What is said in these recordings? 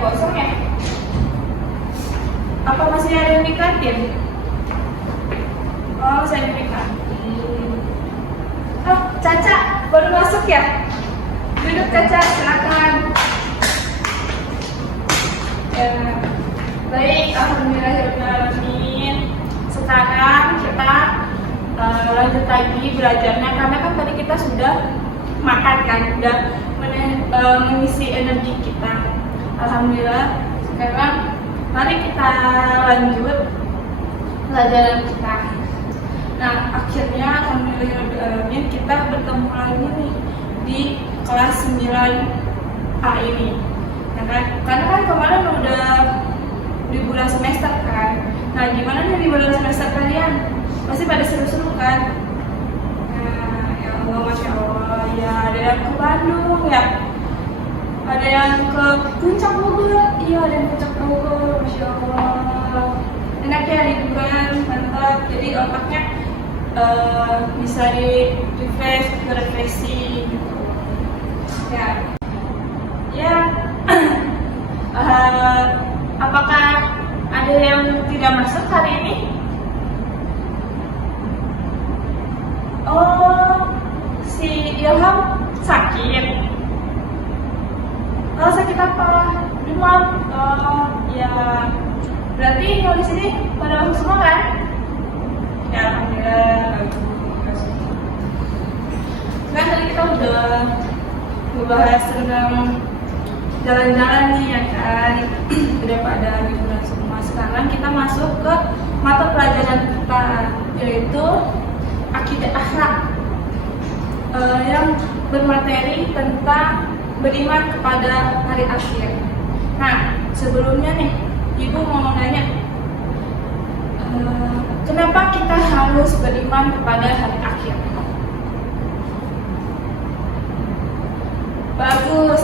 kosong ya? Apa masih ada yang di kantin? Oh, saya di kantin. Oh, Caca baru masuk ya? Duduk Caca, silakan. Ya, baik, alhamdulillahirrahmanirrahim. Sekarang kita lanjut lagi belajarnya, karena kan tadi kita sudah makan kan, sudah mengisi energi kita. Alhamdulillah. Sekarang mari kita lanjut pelajaran kita. Nah, akhirnya alhamdulillah kita bertemu lagi nih di kelas 9A ini. Karena kan kemarin udah di bulan semester kan. Nah, gimana nih di bulan semester kalian? Pasti pada seru-seru kan? Nah, ya Allah, Masya Allah. Ya, ada yang ke Bandung ya, ada yang ke Puncak Bogor. Iya, ada yang Puncak Bogor. Masya Allah. Enak ya liburan, mantap. Jadi otaknya bisa refreshing gitu. Ya. Apakah ada yang tidak masuk hari ini? Oh, si Ilham sakit. Oh, sakit apa? Demam. Oh, ya. Berarti kalau di sini pada masuk semua kan? Ya, alhamdulillah. Kan tadi kita udah membahas tentang jalan-jalan nih ya kan, udah pada liburan semua. Sekarang kita masuk ke mata pelajaran kita, yaitu akidah akhlak, yang bermateri tentang beriman kepada hari akhir. Nah, sebelumnya nih Ibu mau nanya, kenapa kita harus beriman kepada hari akhir? Bagus,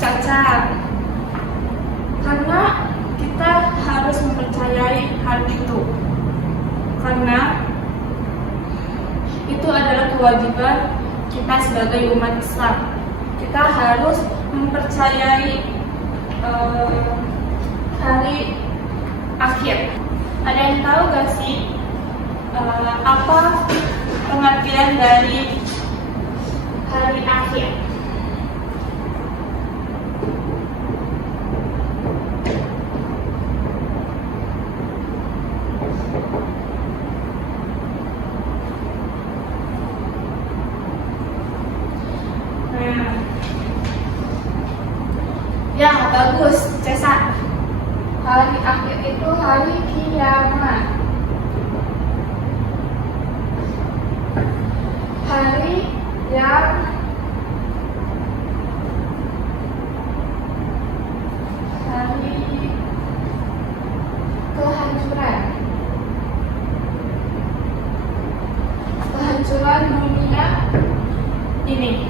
Caca. Karena kita harus mempercayai hal itu. Karena itu adalah kewajiban kita sebagai umat Islam. Kita harus mempercayai hari akhir. Ada yang tahu gak sih apa pengertian dari hari akhir? Ya, bagus, Cesa. Hari akhir itu hari kiamat. Hari yang kehancuran dunia ini.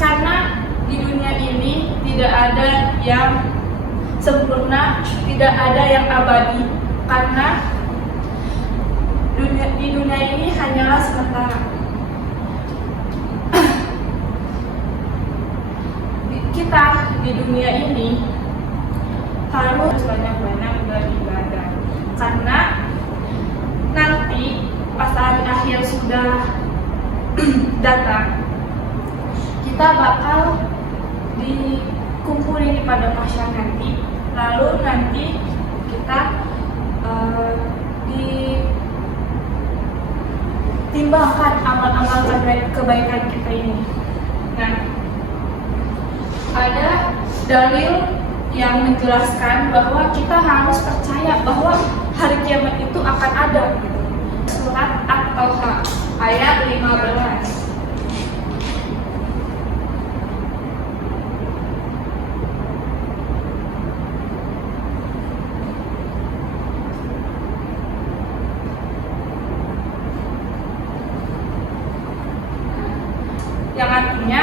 Karena di dunia ini tidak ada yang sempurna, tidak ada yang abadi, karena di dunia ini hanyalah sementara. Kita di dunia ini harus banyak-banyak beribadah, karena nanti pas hari akhir sudah datang, kita bakal dikumpulin pada mahsyar nanti, lalu nanti kita ditimbangkan amal-amal kebaikan kita ini. Nah, ada dalil yang menjelaskan bahwa kita harus percaya bahwa hari kiamat itu akan ada. Surat At-Taha ayat 15. Yang artinya,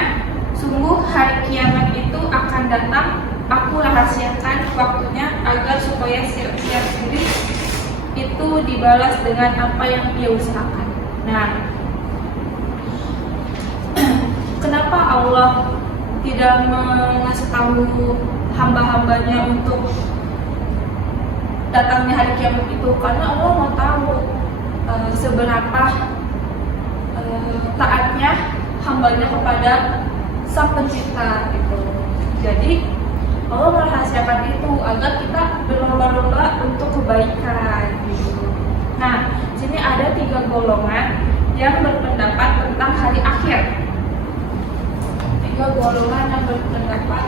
sungguh hari kiamat itu akan datang, aku rahasiakan waktunya agar supaya siap-siap diri itu dibalas dengan apa yang ia usahakan. Nah, kenapa Allah tidak mengasih tahu hamba-hambanya untuk datangnya hari kiamat itu, karena Allah mau tahu seberapa taatnya hambanya kepada Sang Pencipta gitu. Jadi Allah merahasiakan itu agar kita berlomba-lomba untuk kebaikan gitu. Nah, sini ada 3 golongan yang berpendapat tentang hari akhir. 3 golongan yang berpendapat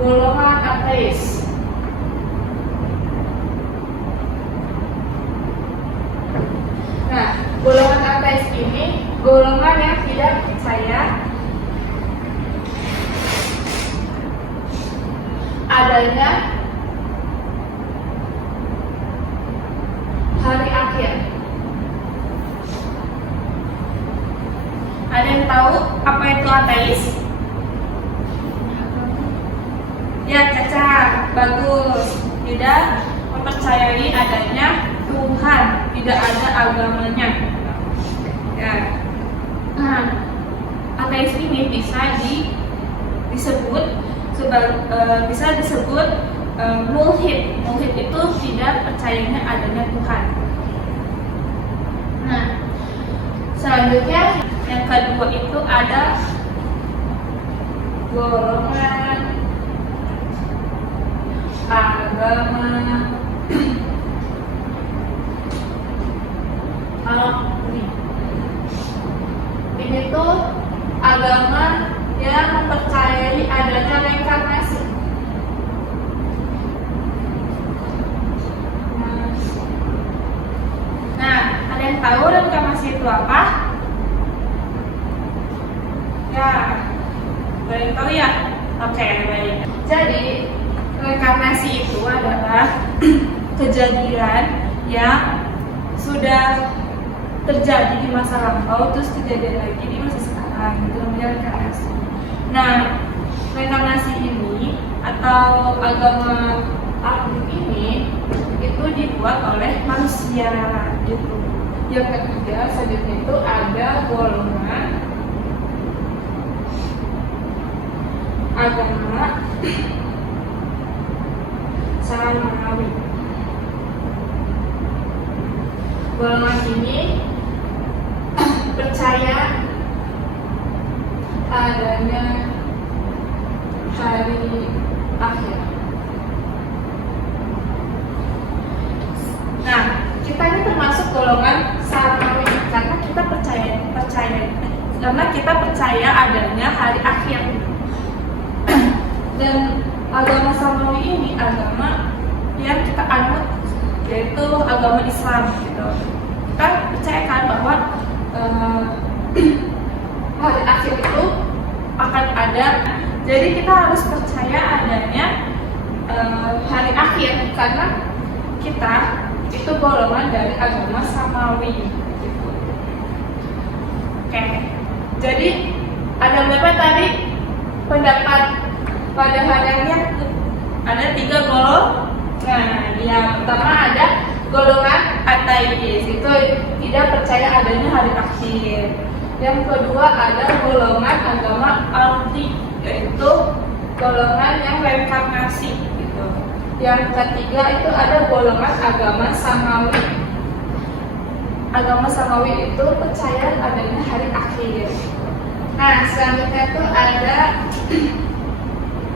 golongan ateis. Nah, golongan ateis ini golongan yang tidak percaya adanya hari akhir. Ada yang tahu apa itu ateis? Ya, Caca, bagus. Tidak mempercayai adanya Tuhan, tidak ada agamanya. Ya. Nah, ateis ini bisa disebut mulhid. Mulhid itu tidak percayanya adanya Tuhan. Nah, selanjutnya yang kedua itu ada golongan agama al-Qur'an. Ini tuh agama yang mempercayai adanya reinkarnasi. Nah, ada yang tahu reinkarnasi itu apa? Ya, ada yang tahu ya? Oke, baik. Jadi reinkarnasi itu adalah kejadian yang sudah terjadi di masa lampau terus kejadian lagi di masa sekarang, itu namanya reinkarnasi. Nah, reinkarnasi ini atau agama Al-Qur'an ini itu dibuat oleh manusia gitu. Yang ketiga selanjutnya itu ada golongan agama Samawi. Golongan ini percaya adanya hari akhir. Nah, kita ini termasuk golongan Samawi karena kita percaya adanya hari akhir. Dan agama Samawi ini agama yang kita anut, yaitu agama Islam gitu. Kita percayakan bahwa hari akhir itu akan ada. Jadi kita harus percaya adanya hari akhir karena kita itu golongan dari agama Samawi gitu. Oke. Jadi ada berapa tadi pendapat pada hari akhir? Ada 3 golongan. Nah, yang pertama ada golongan ateis, itu tidak percaya adanya hari akhir. Yang kedua ada golongan agama alti, yaitu golongan yang reinkarnasi gitu. Yang ketiga itu ada golongan agama Samawi. Agama Samawi itu percaya adanya hari akhir. Nah, selanjutnya itu ada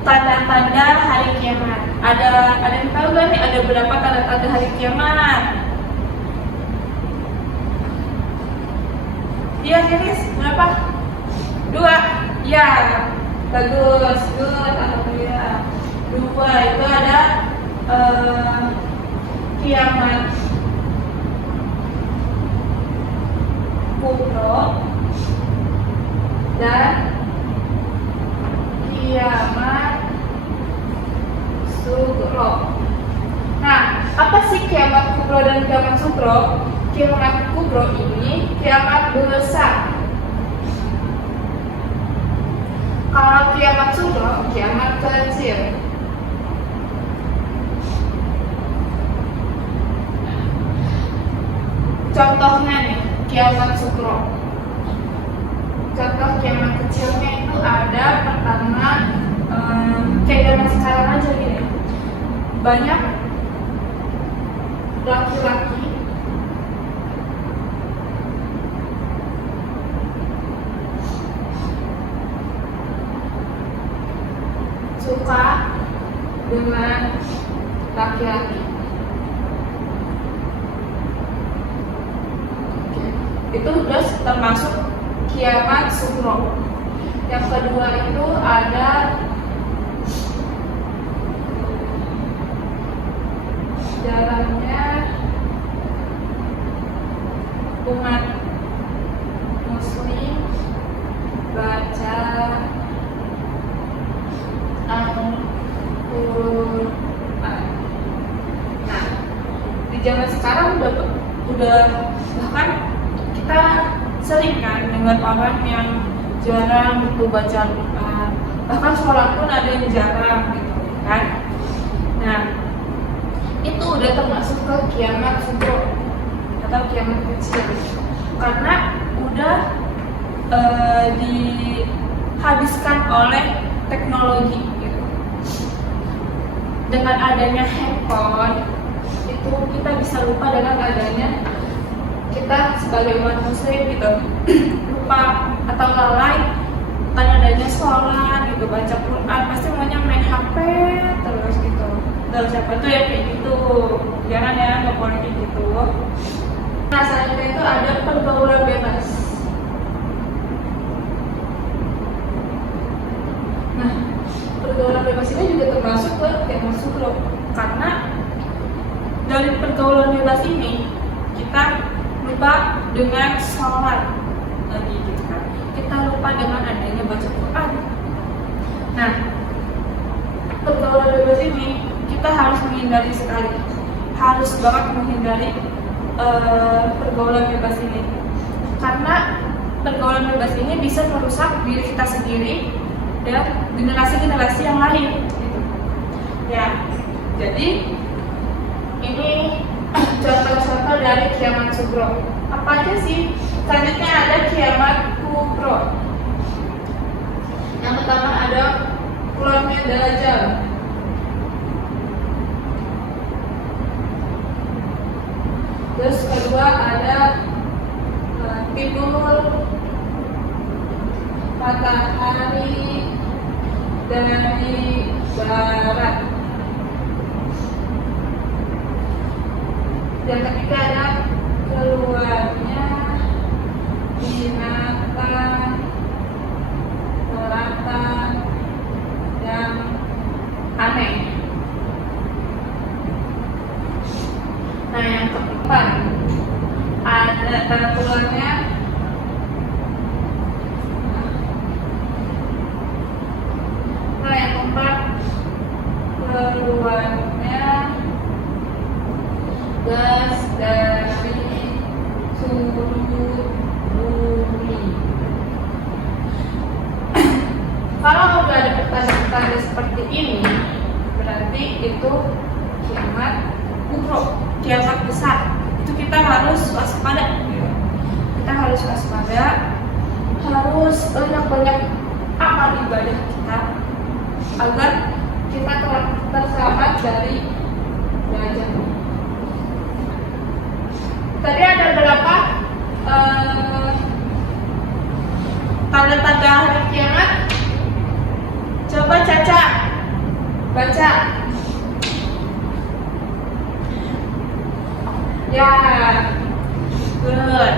tanda-tanda hari kiamat. Ada yang tahu gak nih ada berapa tanda-tanda hari kiamat? Iya, Jenis, berapa? 2. Ya, bagus, good, alhamdulillah. 2 itu ada kiamat kubro dan kiamat sugro. kiamat kubro ini kiamat besar. Kalau kiamat sugro, kiamat kecil. Contohnya nih, kiamat sugro. Contoh kiamat kecilnya itu ada pertama, kayak zaman sekarang aja gini. Banyak laki-laki suka dengan laki-laki. Itu udah termasuk kiamat sugro. Yang kedua itu ada jalannya umat muslim baca Al-Quran. Nah, di zaman sekarang udah bahkan kita sering kan dengar orang yang jarang gitu baca Al-Quran, bahkan sholat pun ada yang jarang gitu kan. Nah, itu udah termasuk ke kiamat sugro atau kiamat kecil, karena udah dihabiskan oleh teknologi gitu. Dengan adanya handphone itu kita bisa lupa dengan adanya kita sebagai umat muslim gitu, lupa atau lalai dengan adanya sholat gitu, baca Quran, pasti maunya main HP terus gitu. Terus siapa tuh ya kayak gitu, jangan ya, nggak boleh kayak gitu. Nah, selanjutnya itu ada pergaulan bebas. Nah, pergaulan bebas ini juga termasuk ke kiamat sugro, karena dari pergaulan bebas ini kita lupa dengan sholat lagi gitu kan, kita lupa dengan adanya baca Quran. Nah, pergaulan bebas ini kita harus menghindari sekali, harus banget menghindari pergaulan bebas ini, karena pergaulan bebas ini bisa merusak diri kita sendiri dan generasi-generasi yang lain gitu. Ya, jadi ini contoh-contoh dari kiamat sugro. Apa aja sih? Selanjutnya ada kiamat kubro. Yang pertama ada keluarnya Dajjal. Terus kedua ada timur matahari dari barat. Yang ketiga ada keluarnya binatang melata yang aneh. Nah, yang keempat ada keluarnya keluarnya gas dari sudut bumi. Kalau udah ada petanda-petanda seperti ini, berarti itu kiamat kubro, kiamat besar. Itu kita harus waspada. Kita harus waspada, harus banyak-banyak amal ibadah kita agar kita terselamat dari Dajjal. Tadi ada berapa tanda-tanda hari kiamat? Coba Caca baca. Ya, good.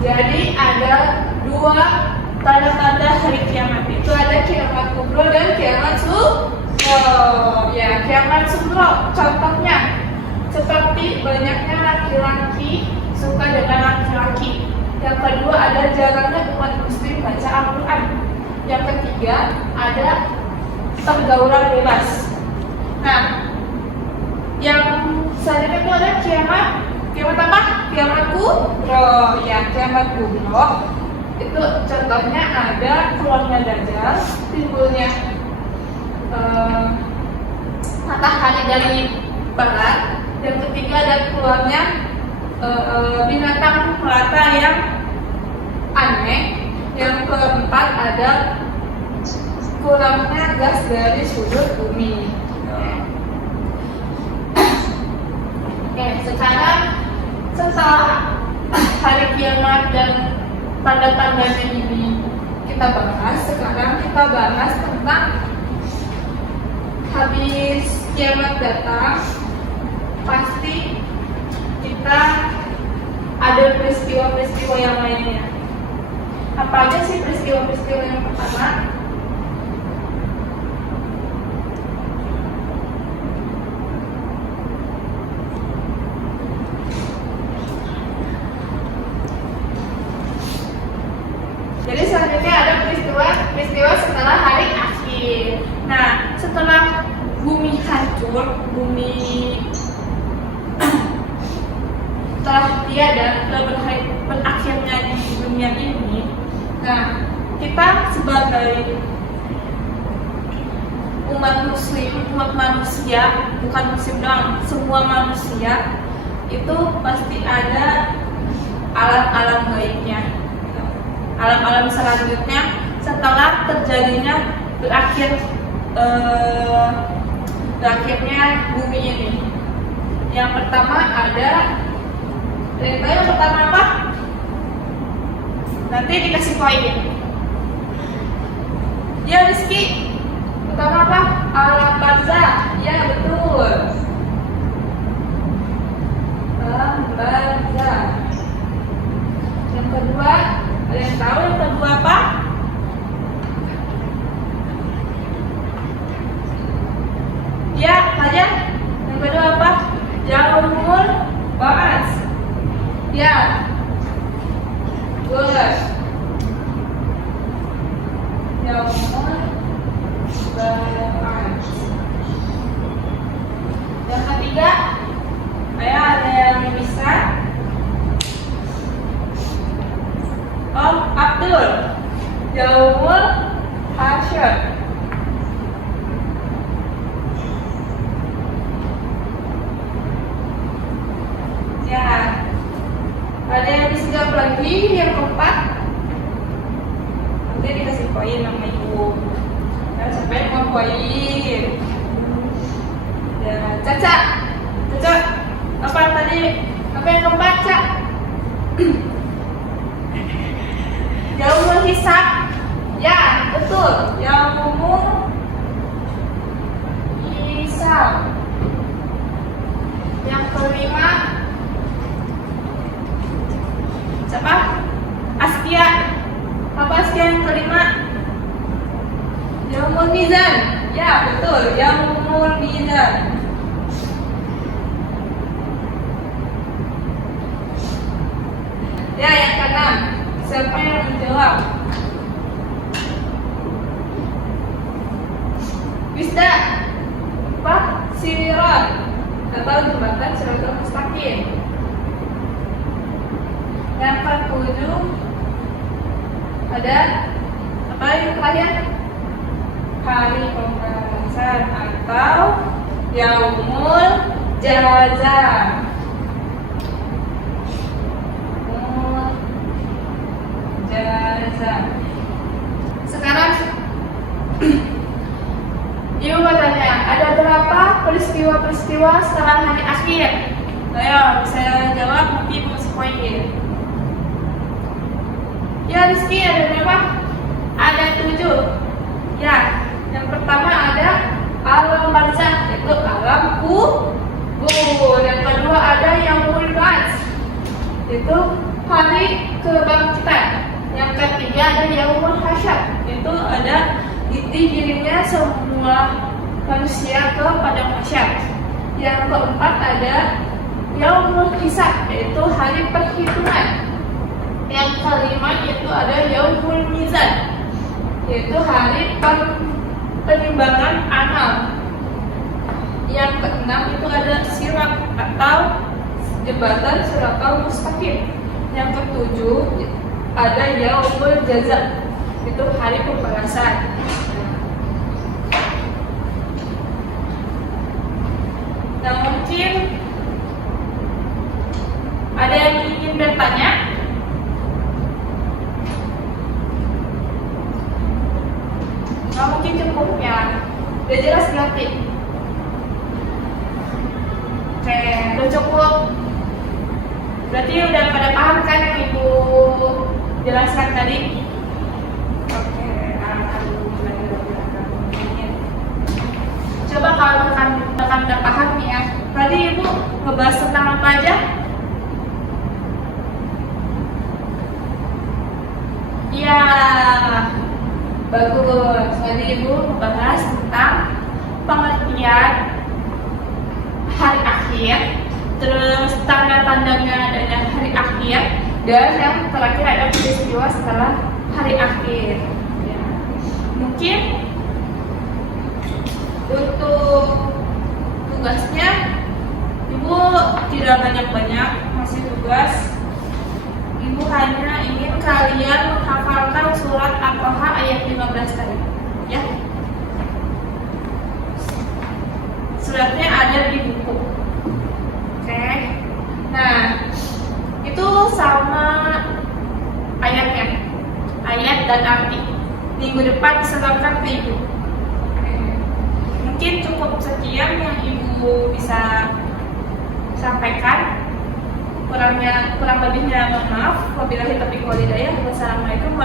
Jadi ada dua tanda-tanda hari kiamat. Itu ada kiamat kubro dan kiamat sugro. Ya, kiamat sugro contohnya seperti banyaknya laki-laki suka dengan laki-laki. Yang kedua ada jarangnya umat muslim baca Al-Quran. Yang ketiga ada pergaulan bebas. Nah, yang selanjutnya itu ada kiamat Kiamat apa? Kiamat kubro. Ya, kiamat kubro. Itu contohnya ada keluarnya Dajjal, timbulnya matahari dari barat. Yang ketiga ada keluarnya binatang melata yang aneh. Yang keempat ada kurangnya gas dari sudut bumi. Oke, setelah hari kiamat dan tanda-tandanya ini kita bahas, sekarang kita bahas tentang habis kiamat datang, pasti kita ada peristiwa-peristiwa yang lainnya. Apa aja sih peristiwa-peristiwa yang pertama? Jadi selanjutnya ada peristiwa setelah hari akhir. Nah, setelah bumi hancur, setelah tiada berakhirnya di dunia ini, nah kita sebagai umat manusia, bukan muslim doang, semua manusia itu pasti ada alam-alam gaibnya. Alam-alam selanjutnya setelah terjadinya berakhirnya bumi ini. Yang pertama ada, yang pertama apa? Nanti dikasih poin. Ya Rizky, pertama apa? Alam barzakh. Ya betul. Alam barzakh. Yang kedua, ada yang tahu yang kedua apa? Ya, aja. Yang kedua apa? Yaumul Ba'ats. Ya. Good. Yaumul Ba'ats. Yang ketiga, ada yang bisa? Oh, Abdul. Yaumul Hasyr. Ya. Ada yang bisa jawab lagi? Yang keempat. Nanti dikasih poin sama ibu. Dan sampai mau poin. Ya, Caca. Apa tadi? Apa yang keempat, Caca? Yaumul hisab. Ya, betul. Yaumul hisab. Yang kelima, siapa? Askia. Apa Askia yang kelima? Yaumul mizan. Ya, betul. Yaumul mizan. Ya, yang keenam. Siapa yang menjawab? Wisda. Apa? Sirat atau jembatan Siratul Mustaqim. Yang ketujuh ada apa yang terakhir? Hari pembalasan atau Yaumul Jazaa. Sekarang Ibu mau tanya, ada berapa peristiwa-peristiwa setelah hari akhir? Ayo, saya jawab, nanti Ibu kasih poin. Ya Rizky, ada berapa? Ada 7. Ya, yang pertama ada alam barzakh, itu alam kubur. Yang kedua ada Yaumul Ba'ats, itu hari kebangkitan. Yang ketiga ada Yaumul Hasyr, itu ada digiringnya semua manusia ke padang mahsyar. Yang keempat ada Yaumul Hisab, yaitu hari perhitungan. Yang kelima itu ada Yaumul Mizan, yaitu hari penimbangan amal. Yang keenam itu ada Sirat atau jembatan Siratal Mustaqim. Yang ketujuh ada Yaumul Jaza, itu hari pembalasan. Nah, mungkin ada yang ingin bertanya? Nah, mungkin cukup ya. Udah jelas berarti? Oke, udah cukup. Berarti udah pada paham kan yang Ibu jelaskan tadi? Oke, coba kalau rekan udah paham nih ya. Tadi Ibu ngebahas tentang apa aja? Iya, bagus. Tadi Ibu ngebahas tentang pengertian hari akhir, terus tanda-tandanya adanya hari akhir, dan yang terakhir ada peristiwa setelah hari akhir. Ya. Mungkin untuk tugasnya Ibu tidak banyak-banyak masih tugas. Ibu hanya ingin kalian menghafalkan surat Al-Toha ayat 15 tadi, ya. Suratnya ada di buku. Oke. Nah, itu sama ayatnya, ayat dan arti. Minggu depan disetorkan ke Ibu. Oke. Mungkin cukup sekian yang Ibu bisa sampaikan. Kurang lebihnya mohon maaf. Wabillahi taufiq wal hidayah. Wassalamualaikum